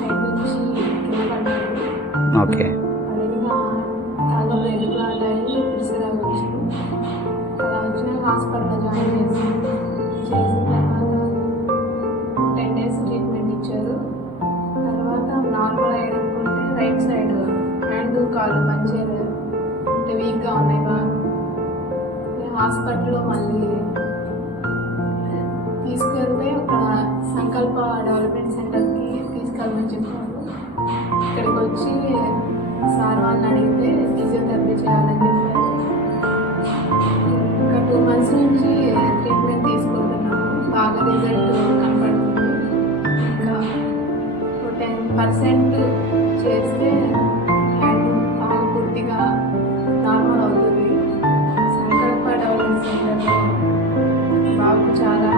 Height నుంచి కింద పడ్డాడు. ఓకే. పడిన కాళ్ళు ఎదుగులాడాయి, పిడిసిలాగా వచ్చి అలా వచ్చిన హాస్పిటల్లో జాయిన్ చేసిన తర్వాత 10 days ట్రీట్మెంట్ ఇచ్చారు. తర్వాత నార్మల్ అయ్యనుకుంటే రైట్ సైడ్ హ్యాండ్ కాళ్ళు పనిచేయలేదు, అంటే వీక్గా ఉన్నాయి బాగా. హాస్పిటల్లో మళ్ళీ తీసుకెళ్తే అక్కడ సంకల్ప డెవలప్మెంట్ సెంటర్కి తీసుకెళ్ళమని చెప్పారు. ఇక్కడికి వచ్చి సార్ వాళ్ళని అడిగితే ఫిజియోథెరపీ చేయాలని చెప్పారు. ఇంకా 2 months నుంచి ట్రీట్మెంట్ తీసుకుంటున్నాము, బాగా రిజల్ట్ కనపడుతుంది. ఇంకా 10% చేస్తే హ్యాండ్ బాగా పూర్తిగా నార్మల్ అవుతుంది. సంకల్ప డెవలప్మెంట్ సెంటర్లో బాబు చాలా